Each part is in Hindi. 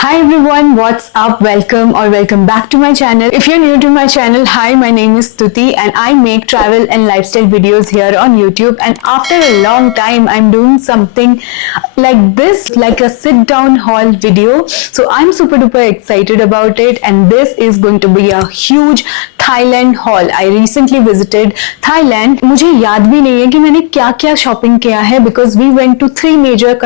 Hi everyone, what's up? Welcome or welcome back to my channel. If you're new to my channel, hi, my name is Stuti and I make travel and lifestyle videos here on YouTube. And after a long time, I'm doing something like this, like a sit down haul video. So I'm super duper excited about it, and this is going to be a huge Thailand haul. I recently visited Thailand. मुझे याद भी नहीं है कि मैंने क्या क्या शॉपिंग किया है, because we went to three major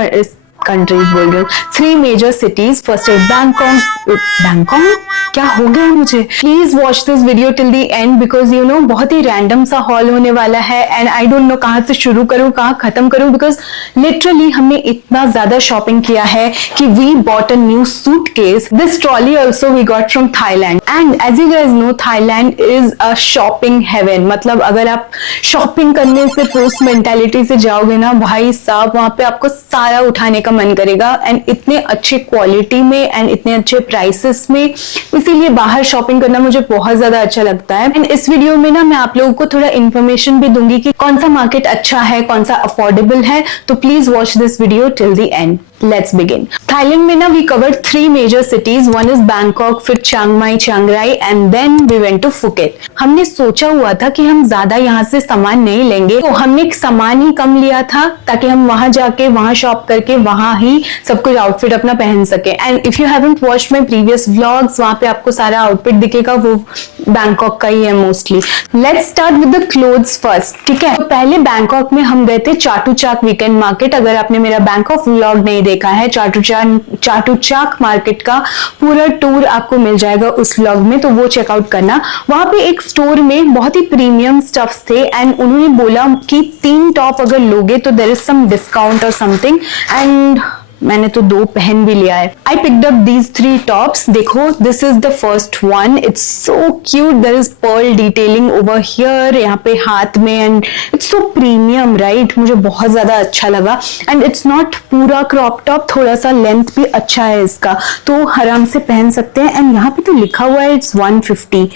countries बोल रही हूँ, 3 मेजर सिटीज. फर्स्ट है बैंकॉक. क्या हो गया मुझे? Please watch this video till the end, because you know बहुत ही रैंडम सा हॉल होने वाला है एंड आई डोंट नो कहाँ से शुरू करूँ, कहाँ खत्म करूँ, बिकॉज लिटरली हमने इतना ज्यादा शॉपिंग किया है कि we bought a new suitcase. This trolley also we got from Thailand. And as you guys know, Thailand is a shopping haven. मतलब अगर आप शॉपिंग करने से उस मेंटालिटी से जाओगे ना, भाई साहब, वहां पे आपको सारा उठाने का मन करेगा, एंड इतने अच्छे क्वालिटी में एंड इतने अच्छे प्राइसेस में. इसीलिए बाहर शॉपिंग करना मुझे बहुत ज्यादा अच्छा लगता है. एंड इस वीडियो में ना मैं आप लोगों को थोड़ा इन्फॉर्मेशन भी दूंगी कि कौन सा मार्केट अच्छा है, कौन सा अफोर्डेबल है. तो please watch this video till the end. Let's begin. Thailand में ना we covered 3 major cities. One is Bangkok, फिर चियांग माई, चियांग राई, and then we went to Phuket. हमने सोचा हुआ था कि हम ज्यादा यहाँ से सामान नहीं लेंगे, तो हमने सामान ही कम लिया था ताकि हम वहां जाके वहां शॉप करके वहां ही सब कुछ आउटफिट अपना पहन सके. And if you haven't watched my previous vlogs, वहां पे आपको सारा आउटफिट दिखेगा, वो बैंकॉक का ही है mostly. Let's start with the clothes first, ठीक है. तो पहले बैंकॉक में हम गए थे चाटुचाक वीकेंड मार्केट. अगर आपने मेरा बैंकॉक व्लॉग नहीं देखा है, चाटुचाक मार्केट का पूरा टूर आपको मिल जाएगा उस व्लॉग में, तो वो चेकआउट करना. वहां पे एक स्टोर में बहुत ही प्रीमियम स्टफ्स थे एंड उन्होंने बोला कि 3 टॉप अगर लोगे तो देयर इज सम डिस्काउंट और समथिंग. एंड मैंने तो 2 पहन भी लिया है. I picked up these 3 tops. देखो, this is the first one. It's so cute. There is pearl detailing over here, यहाँ पे हाथ में, and it's so premium, right. मुझे बहुत ज्यादा अच्छा लगा. एंड इट्स नॉट पूरा क्रॉप टॉप, थोड़ा सा लेंथ भी अच्छा है इसका, तो आराम से पहन सकते हैं. एंड यहाँ पे तो लिखा हुआ है it's 150.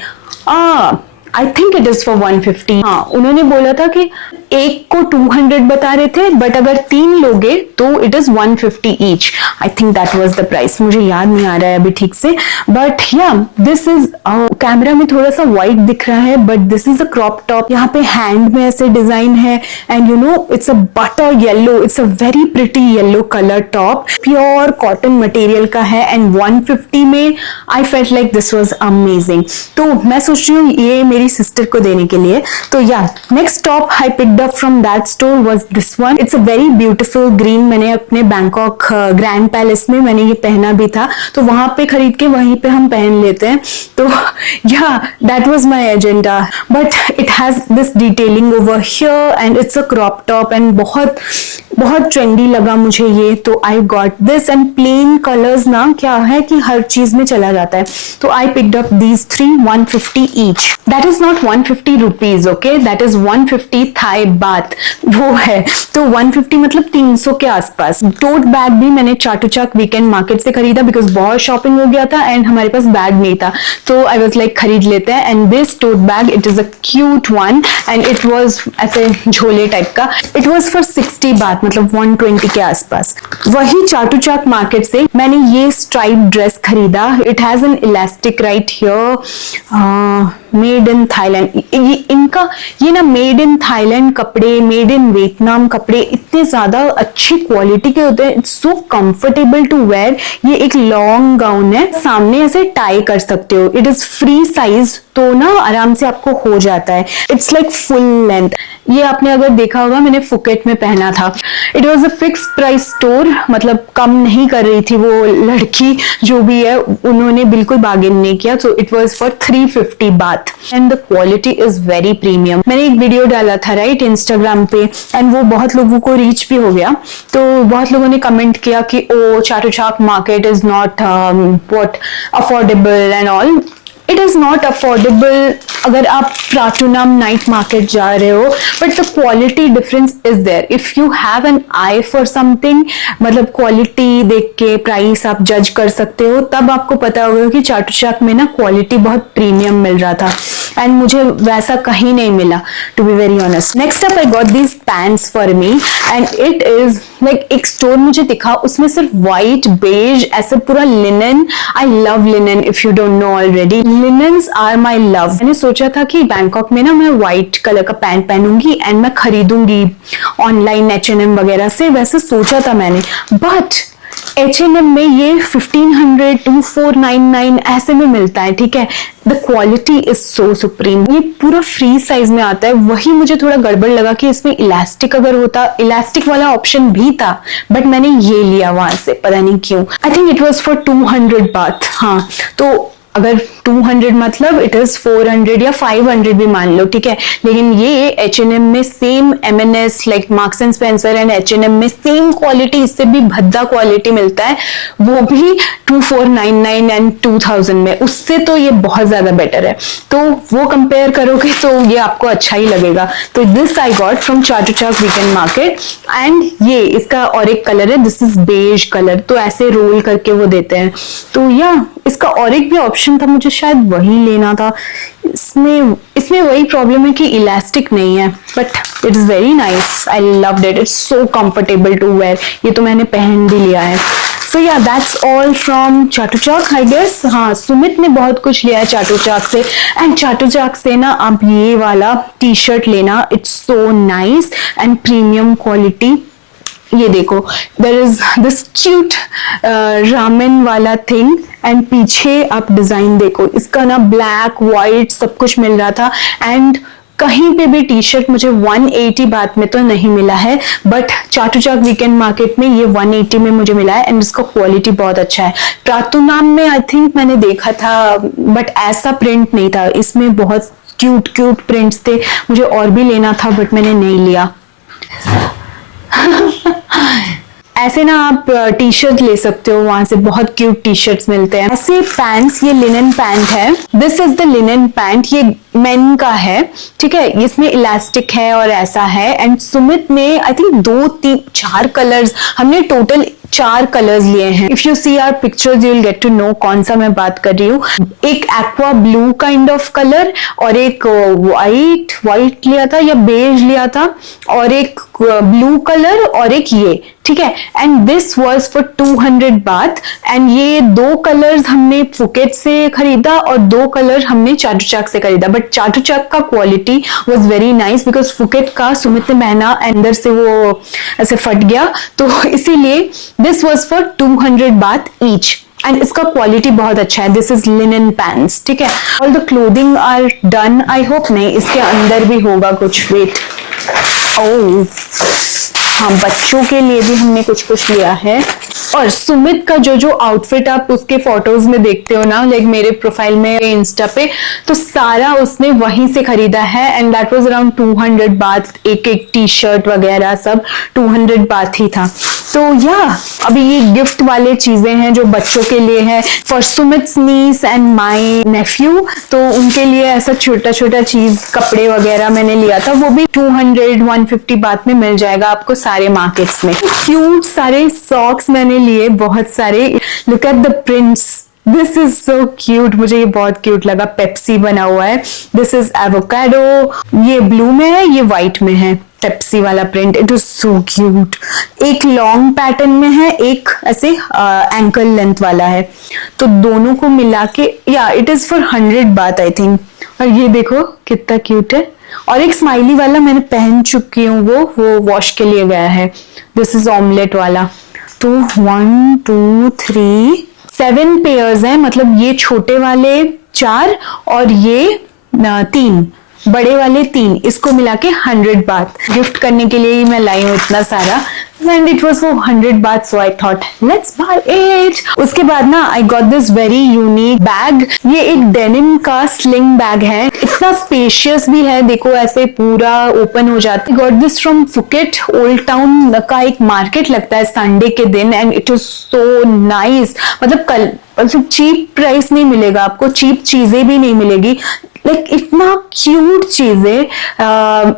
I think it is for 150. हाँ, उन्होंने बोला था कि एक को 200 बता रहे थे, बट अगर 3 लोगे तो it is 150 each. I think that was the price. मुझे याद नहीं आ रहा है अभी ठीक से, बट या दिस इज, कैमरा में थोड़ा सा व्हाइट दिख रहा है, but this is a crop top. यहाँ पे हैंड में ऐसे डिजाइन है, and you know it's a butter yellow. It's a very pretty yellow colour top. Pure cotton material का है, एंड 150 में I felt like this was amazing. तो मैं सोच रही हूँ ये मेरी सिस्टर को देने के लिए. तो या next top I picked up from that store was this one. It's a very beautiful green. मैंने अपने बैंकॉक ग्रैंड पैलेस में मैंने ये पहना भी था, तो वहां पे खरीद के वहीं पे हम पहन लेते हैं. तो yeah, that was my agenda. But it has this detailing over here and it's a crop top and बहुत ट्रेंडी लगा मुझे ये, तो I got this. And plain colours ना क्या है कि हर चीज में चला जाता है, तो I picked up these 3, 150 each. That is not 150 rupees, okay, that is 150 Thai baht वो है. तो 150 मतलब 300 के आसपास. टोट बैग भी मैंने चाटुचाक वीकेंड मार्केट से खरीदा, बिकॉज बहुत शॉपिंग हो गया था एंड हमारे पास बैग नहीं था, तो आई वॉज लाइक खरीद लेते हैं. And this tote bag, it is a cute one and it was ऐसे झोले टाइप का. इट वॉज फॉर 60 बात, मतलब 120 के आसपास. वही चाटुचाक मार्केट से मैंने ये स्ट्राइप ड्रेस खरीदा. It has an elastic right here, made in Thailand. इनका ये ना मेड इन थाईलैंड कपड़े, मेड इन वियतनाम कपड़े इतने ज्यादा अच्छी क्वालिटी के होते हैं. It's so comfortable to wear. ये एक लॉन्ग गाउन है, सामने ऐसे टाई कर सकते हो. इट इज फ्री साइज, तो ना आराम से आपको हो जाता है. It's like full length. ये आपने अगर देखा होगा, मैंने फुकेट में पहना था. It was a fix price store, मतलब कम नहीं कर रही थी वो लड़की जो भी है, उन्होंने बिल्कुल बार्गेन नहीं किया. सो इट वॉज फॉर 350 बात and the quality is very premium. मैंने एक वीडियो डाला था राइट इंस्टाग्राम पे, एंड वो बहुत लोगों को रीच भी हो गया. तो बहुत लोगों ने कमेंट किया कि oh Chatuchak market is not what affordable and all. It is not affordable अगर आप प्राटूनम नाइट मार्केट जा रहे हो, but the quality difference is there. If you have an eye for something, मतलब क्वालिटी देख के प्राइस आप जज कर सकते हो, तब आपको पता होगा कि चाटुचाक में ना क्वालिटी बहुत प्रीमियम मिल रहा था, एंड मुझे वैसा कहीं नहीं मिला, to be very honest. Next up I got these pants for me, and it is like एक स्टोर मुझे दिखा, उसमें सिर्फ व्हाइट बेज ऐसे पूरा linen. I love linen, if you don't know already, linens are my love. मैंने सोचा था कि बैंकॉक में ना मैं व्हाइट कलर का पैंट पहनूंगी एंड मैं खरीदूंगी ऑनलाइन H&M वगैरह से, वैसे सोचा था मैंने, बट H&M में ये 1500 2499 ऐसे में मिलता है, ठीक है। The quality is so supreme. ये पूरा फ्री साइज में आता है, वही मुझे थोड़ा गड़बड़ लगा कि इसमें इलास्टिक अगर होता, इलास्टिक वाला ऑप्शन भी था, बट मैंने ये लिया वहां से, पता नहीं क्यों। आई थिंक इट वॉज फॉर 200 बात। हाँ, तो अगर 200 मतलब इट इज 400 या 500 भी मान लो, ठीक है। लेकिन ये H&M में same M&S like marks and Spencer and H&M में सेम क्वालिटी, इससे भी भद्दा क्वालिटी मिलता है, वो भी 2499 एंड 2000 में, उससे तो ये बहुत ज्यादा बेटर है। तो वो कंपेयर करोगे तो ये आपको अच्छा ही लगेगा। तो this I got from Chatuchak weekend market, and ये इसका और एक कलर है, दिस इज बेज कलर, तो ऐसे रोल करके वो देते हैं। तो या इसका और एक भी ऑप्शन था, मुझे शायद वही लेना था। इसमें वही प्रॉब्लम है कि इलास्टिक नहीं है, but it is very nice, I loved it, it's so comfortable to wear. ये तो मैंने पहन भी लिया है। So yeah that's all from Chatuchak I guess. हाँ, सुमित ने बहुत कुछ लिया है चाटुचाक से, एंड चाटुचाक से ना आप ये वाला टी शर्ट लेना, it's so nice and premium quality. ये देखो, there is this cute ramen वाला थिंग, एंड पीछे आप डिजाइन देखो, इसका ना ब्लैक व्हाइट सब कुछ मिल रहा था, एंड कहीं पे भी टी शर्ट मुझे 180 बात में तो नहीं मिला है, बट चाटुचाक वीकेंड मार्केट में ये 180 में मुझे मिला है, एंड इसका क्वालिटी बहुत अच्छा है। प्रातुनाम में आई थिंक मैंने देखा था, बट ऐसा प्रिंट नहीं था, इसमें बहुत क्यूट क्यूट प्रिंट्स थे, मुझे और भी लेना था बट मैंने नहीं लिया। ऐसे ना आप टी शर्ट ले सकते हो, वहां से बहुत क्यूट टी शर्ट्स मिलते हैं। ऐसे पैंट्स, ये लिनन पैंट है, this is the linen pant, ये मेन का है, ठीक है। इसमें इलास्टिक है और ऐसा है, एंड सुमित ने आई थिंक 2 3 4 कलर्स, हमने टोटल 4 कलर्स लिए हैं। If you see our pictures you will get to know कौन सा मैं बात कर रही हूँ। एक aqua blue kind of colour, और एक व्हाइट लिया था या बेज लिया था, और एक ब्लू कलर, और एक ये, ठीक है। एंड दिस वाज फॉर 200 बात, एंड ये 2 कलर्स हमने फुकेट से खरीदा और 2 कलर हमने चाटुचाक से खरीदा, बट चाटुचाक का quality was very nice because Phuket का सुमित ने पहना, अंदर से वो ऐसे फट गया, तो इसीलिए दिस वाज फॉर 200 बात ईच, एंड इसका क्वालिटी बहुत अच्छा है। दिस इज लिनन पैंट्स, ठीक है। All the clothing are done, I hope नहीं इसके अंदर भी होगा कुछ, वेट, ओह हाँ, बच्चों के लिए भी हमने कुछ लिया है। और सुमित का जो आउटफिट आप उसके फोटोज में देखते हो ना, लाइक मेरे प्रोफाइल में इंस्टा पे, तो सारा उसने वहीं से खरीदा है, एंड दैट वाज अराउंड 200 बात, एक टी शर्ट वगैरह सब 200 बात ही था। तो या अभी ये गिफ्ट वाले चीजें हैं जो बच्चों के लिए है, for Sumit's nieces and my nephew, तो उनके लिए ऐसा छोटा छोटा चीज, कपड़े वगैरह मैंने लिया था, वो भी 200-150 बात में मिल जाएगा आपको सारे मार्केट्स में। क्यूट सारे सॉक्स मैंने लिए, बहुत सारे, look at the prints, this is so cute, मुझे ये बहुत क्यूट लगा, पेप्सी बना हुआ है, दिस इज एवोकाडो, ये ब्लू में है, ये व्हाइट में है, पेप्सी वाला print, it is so cute. एक लॉन्ग पैटर्न में है, एक ऐसे एंकल लेंथ वाला है, तो दोनों को मिला के या इट इज फॉर 100 बात आई थिंक। और ये देखो कितना क्यूट है, और एक स्माइली वाला मैंने पहन चुकी हूँ, वो वॉश के लिए गया है, दिस इज ऑमलेट वाला। तो 1 2 3 7 पेयर्स हैं, मतलब ये छोटे वाले 4 और ये 3, बड़े वाले 3, इसको मिला के 100 बात। गिफ्ट करने के लिए ही मैं लाई हूँ इतना सारा, and it was for 100 baht, so I thought let's buy it. उसके बाद ना I got this very unique bag. ये एक denim का sling bag है, इतना spacious भी है, देखो ऐसे पूरा open हो जाता है. I got this from Phuket Old Town का एक market लगता है Sunday के दिन, and it was so nice. मतलब चीप प्राइस नहीं मिलेगा आपको, चीप चीजें भी नहीं मिलेगी, लाइक इतना क्यूट चीजें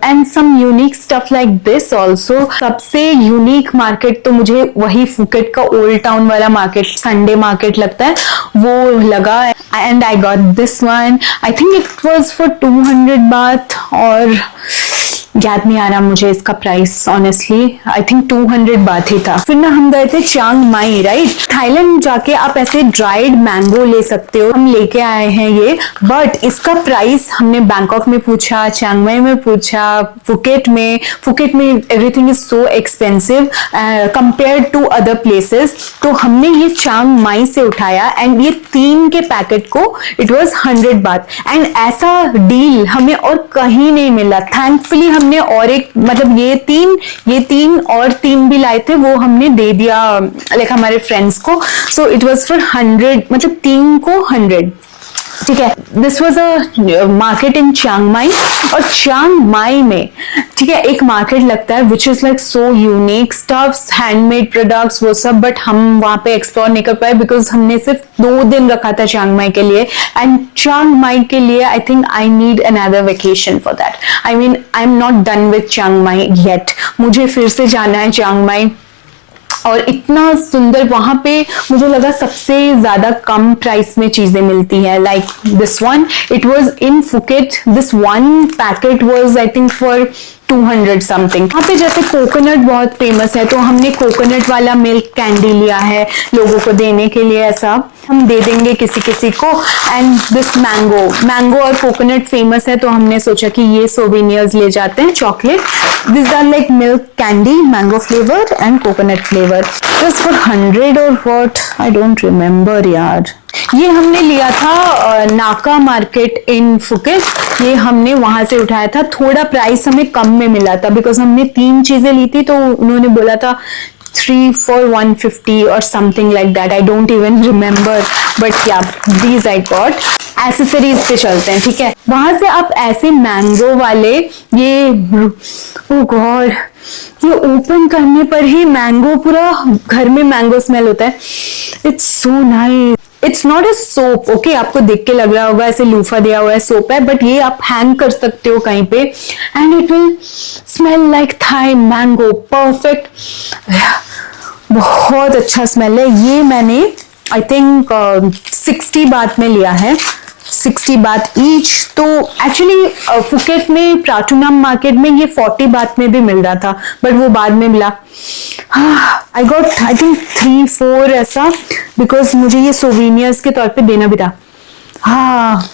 and some unique stuff like this also. सबसे यूनिक मार्केट तो मुझे वही फुकेट का ओल्ड टाउन वाला मार्केट, संडे मार्केट लगता है, वो लगा. And I got this one. I think it was for 200 baht, और याद नहीं आ रहा मुझे इसका प्राइस ऑनेस्टली. आई थिंक 200 बात ही था. फिर ना हम गए थे चियांग माई, राइट. थाईलैंड जाके आप ऐसे ड्राइड मैंगो ले सकते हो, हम लेके आए हैं ये, बट इसका प्राइस हमने बैंकॉक में पूछा, चियांग माई में पूछा, फुकेट में everything is so expensive compare to other places. तो हमने ये चियांग माई से उठाया, एंड ये 3 के पैकेट को इट वॉज 100 बात. एंड ऐसा डील हमें और कहीं नहीं मिला. थैंकफुली हमने और एक, मतलब ये तीन और 3 भी लाए थे, वो हमने दे दिया लाइक हमारे फ्रेंड्स को. सो इट वाज फॉर 100, मतलब 3 को 100, ठीक है. This was a market in Chiang माई. और चियांग माई में, ठीक है, एक मार्केट लगता है which is like so unique stuffs, handmade products, वो सब, बट हम वहां पे एक्सप्लोर नहीं कर पाए बिकॉज हमने सिर्फ 2 दिन रखा था चियांग माई के लिए. एंड चियांग माई के लिए I think I need another vacation for that. I mean I am not done with Chiang Mai yet. मुझे फिर से जाना है चियांग माई. और इतना सुंदर वहां पे मुझे लगा सबसे ज्यादा कम प्राइस में चीजें मिलती है. Like this one, it was in Phuket, this one packet was I think for 200 something. वहाँ पे जैसे कोकोनट बहुत फेमस है, तो हमने कोकोनट वाला मिल्क कैंडी लिया है लोगों को देने के लिए, ऐसा हम दे देंगे किसी को. एंड दिस मैंगो और कोकोनट फेमस है, तो हमने सोचा कि ये सोवेनियर्स ले जाते हैं, chocolate. This are like milk candy, mango flavour and coconut flavour. Just for 100 और व्हाट, आई डोंट रिमेम्बर यार. ये हमने लिया था नाका मार्केट इन फुकेट. ये हमने वहां से उठाया था. थोड़ा प्राइस हमें कम में मिला था बिकॉज हमने 3 चीजें ली थी, तो उन्होंने बोला था 3 for 150 or something like that. I don't even remember, but yeah, these I got. Accessories पे चलते हैं, ठीक है. वहां से आप ऐसे मैंगो वाले, ये ओ गॉड, ये ओपन करने पर ही मैंगो, पूरा घर में मैंगो स्मेल होता है. It's so nice. It's not a soap, okay, आपको देख के लग रहा होगा ऐसे लूफा दिया हुआ है, सोप है, बट ये आप हैंग कर सकते हो कहीं पे, and it will smell like Thai mango. Perfect, बहुत अच्छा स्मेल है. ये मैंने आई थिंक 60 बात में लिया है, 60 बात ईच. तो एक्चुअली फुकेट में प्राटूनम मार्केट में ये 40 बात में भी मिल रहा था, बट वो बाद में मिला. आई गॉट आई थिंक 3-4 ऐसा, बिकॉज मुझे ये सोवेनियर्स के तौर पे देना भी था. हाँ,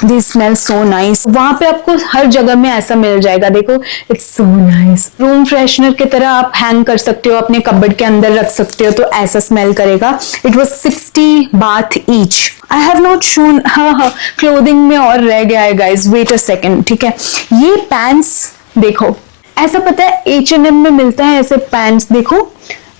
They smell so nice. वहां पे आपको हर जगह में ऐसा मिल जाएगा, देखो, it's so nice. Room freshener की तरह आप हैंग कर सकते हो, अपने कबर्ड के अंदर रख सकते हो, तो ऐसा स्मेल करेगा. It was 60 bath each. I have not shown, हाँ, क्लोथिंग में और रह गया है गाइज, वेट अ सेकेंड, ठीक है. ये पैंट्स देखो, ऐसा पता है H&M में मिलता है ऐसे पैंट्स, देखो,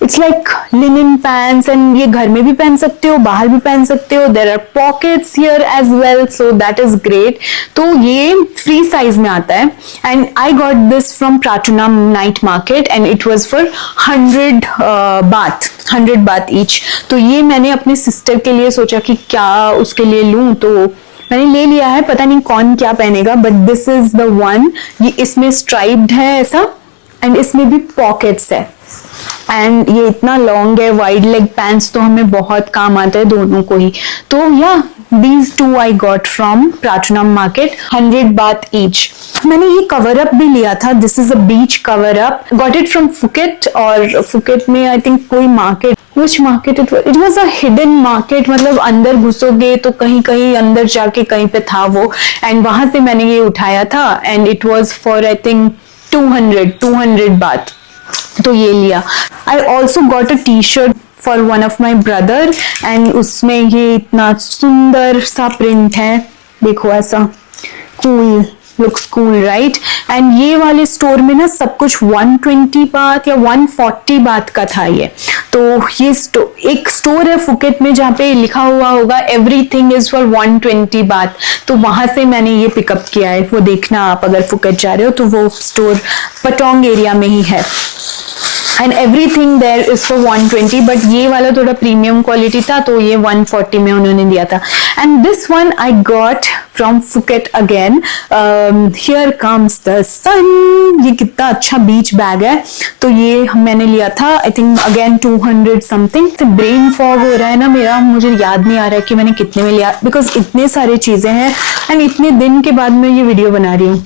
it's like linen pants, and ये घर में भी पहन सकते हो, बाहर भी पहन सकते हो. There are pockets here as well, so that is great. तो ये फ्री साइज में आता है. And I got this from Pratunam night market, and it was for 100 baht each. तो ये मैंने अपने सिस्टर के लिए सोचा कि क्या उसके लिए लूं, तो मैंने ले लिया है. पता नहीं कौन क्या पहनेगा, but this is the one. ये इसमें स्ट्राइप्ड है ऐसा, एंड इसमें भी पॉकेट्स है, एंड ये इतना लॉन्ग है. वाइड लेग पैंट्स तो हमें बहुत काम आता है दोनों को ही. तो yeah these 2 I got from Pratunam market, 100 baht each. मैंने ये कवर अप भी लिया था. This is a beach cover up, got it from Phuket. और फुकेट में आई थिंक कोई market, which market it was a hidden market, मतलब अंदर घुसोगे तो कहीं कहीं अंदर जाके कहीं पे था वो, एंड वहां से मैंने ये उठाया था. And it was for I think 200 बात. तो ये लिया. I also got a T shirt for one of my brother, and उसमें ये इतना सुंदर सा प्रिंट है, देखो, ऐसा cool, looks cool, right? And ये वाले स्टोर में ना सब कुछ 120 बात या 140 बात का था ये। तो ये एक स्टोर है फुकेट में जहाँ पे लिखा हुआ होगा एवरीथिंग इज फॉर 120 बात, तो वहां से मैंने ये पिकअप किया है। वो देखना आप अगर फुकेट जा रहे हो तो वो स्टोर पटोंग एरिया में ही है। And everything there is for 120, but ये वाला थोड़ा प्रीमियम क्वालिटी था तो ये 140 में उन्होंने दिया था। And this one I got from Phuket again. Here comes the sun. ये कितना अच्छा बीच बैग है। तो ये मैंने लिया था I think again 200 something. Brain fog हो रहा है ना मेरा, मुझे याद नहीं आ रहा है कि मैंने कितने में लिया, बिकॉज इतने सारे चीजें हैं एंड इतने दिन के बाद मैं ये वीडियो बना रही हूँ।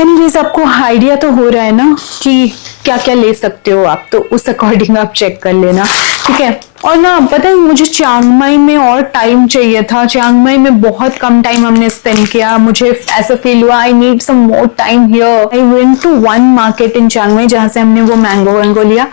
एनीवेज आपको आइडिया तो हो रहा है ना कि क्या क्या ले सकते हो आप, तो उस अकॉर्डिंग आप चेक कर लेना, ठीक है। और ना पता है मुझे चियांग माई में और टाइम चाहिए था। चियांग माई में बहुत कम टाइम हमने स्पेंड किया। मुझे ऐसा फील हुआ I need some more time here. I went to one market in Chiang Mai जहां से हमने वो मैंगो लिया,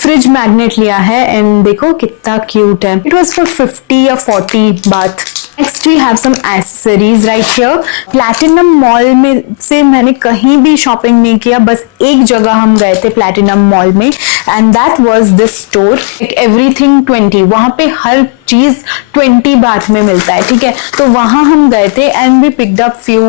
फ्रिज मैग्नेट लिया है एंड देखो कितना क्यूट है। इट वॉज फॉर 50 या 40 बात। Next we have some accessories right here. Platinum mall में से मैंने कहीं भी शॉपिंग नहीं किया, बस एक जगह हम गए थे प्लैटिनम मॉल में and that was this store everything 20। वहां पे हर चीज 20 बात में मिलता है, ठीक है। तो वहां हम गए थे and we picked up few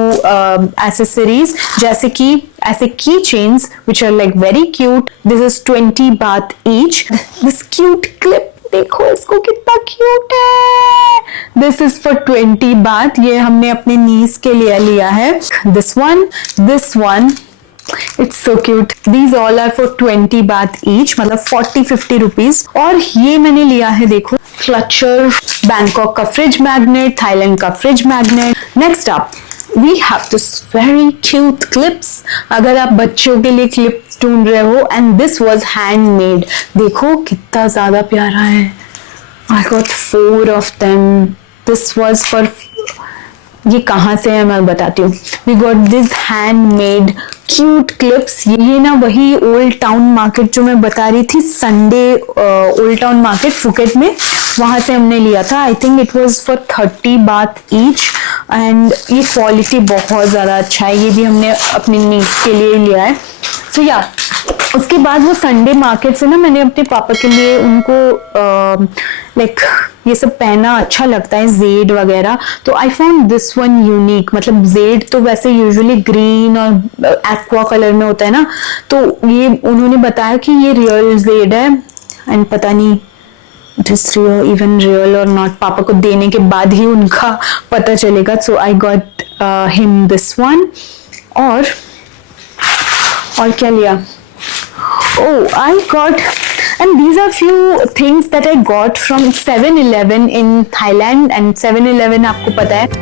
accessories, जैसे कि ऐसे की chains which are like very cute. This is 20 baht each. This cute clip देखो इसको कितना क्यूट है। दिस इज फॉर 20 बात। ये हमने अपने नीस के लिए लिया है। This one it's so cute. These all are for 20 baht each, मतलब 40-50 रुपीज। और ये मैंने लिया है देखो क्लचर, बैंकॉक का फ्रिज मैग्नेट, थाईलैंड का fridge magnet. Next up we have this very cute clips। अगर आप बच्चों के लिए क्लिप्स ढूंढ रहे हो, and this was handmade। देखो कितना ज्यादा प्यारा है। I got 4 of them। This was for, ये कहाँ से है मैं बताती हूँ। We got this handmade cute clips। ये ना वही ओल्ड टाउन मार्केट जो मैं बता रही थी, Sunday old town market Phuket में, वहां से हमने लिया था। आई थिंक इट वॉज फॉर 30 बात ईच एंड ये क्वालिटी बहुत ज्यादा अच्छा है। ये भी हमने अपनी नीड्स के लिए लिया है। सो या उसके बाद वो संडे मार्केट से ना मैंने अपने पापा के लिए उनको लाइक ये सब पहना अच्छा लगता है, जेड वगैरह। तो I found this one unique. मतलब जेड तो वैसे यूजुअली ग्रीन और एक्वा कलर में होता है ना, तो ये उन्होंने बताया कि ये रियल जेड है एंड पता नहीं it is real, even real और नॉट। पापा को देने के बाद ही उनका पता चलेगा। So I got him this one. और क्या लिया? Oh, I got, and these are few things that I got from 7-Eleven in Thailand। and 7-Eleven आपको पता है